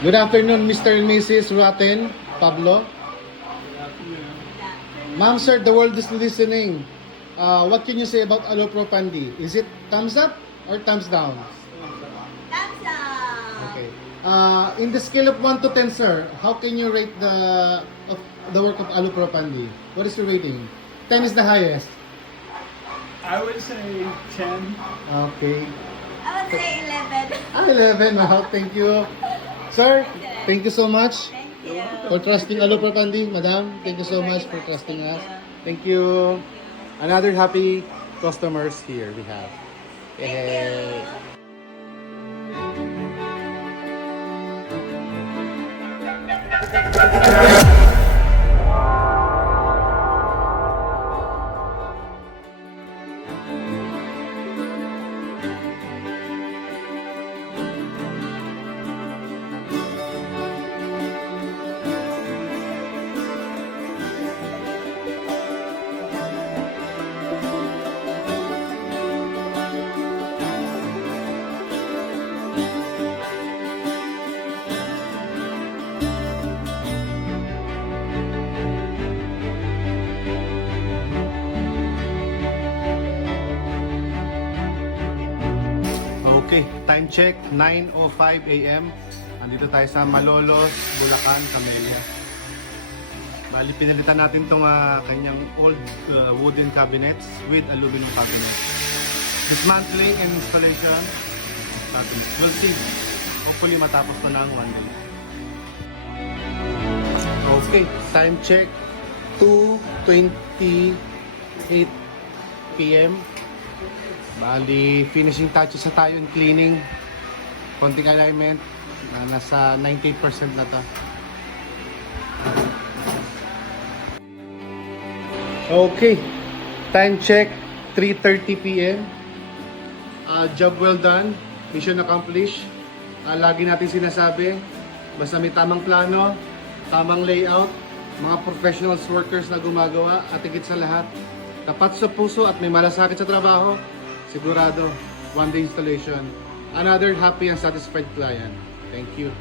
Good afternoon, Mr. and Mrs. Rotten, Pablo. Ma'am, sir, the world is listening. What can you say about Alopropandi? Is it thumbs up or thumbs down? Thumbs up! Okay. In the scale of 1 to 10, sir, how can you rate the work of Alopropandi? What is your rating? 10 is the highest. I would say 10. Okay. I would say 11. 11. Wow, thank you. Sir, thank you so much Thank you. for trusting Alopropandi. Madam, thank you so much for trusting us. Thank you. Another happy customers here we have. Yay. Okay, time check, 9:05 a.m. Andito tayo sa Malolos, Bulacan, Camellia. Bali, pinalitan natin itong kanyang old wooden cabinets with aluminum cabinets. Dismantling and installation. We'll see. Hopefully matapos pa ng 1 day. Okay, time check, 2:28 p.m. Bali, finishing touches na tayo in cleaning. Konting alignment. Nasa 98% na to. Okay. Time check, 3:30 p.m. Job well done. Mission accomplished. Lagi natin sinasabi, basta may tamang plano, tamang layout, mga professionals workers na gumagawa, at higit sa lahat, tapat sa puso at may malasakit sa trabaho, sigurado, 1 day installation. Another happy and satisfied client. Thank you.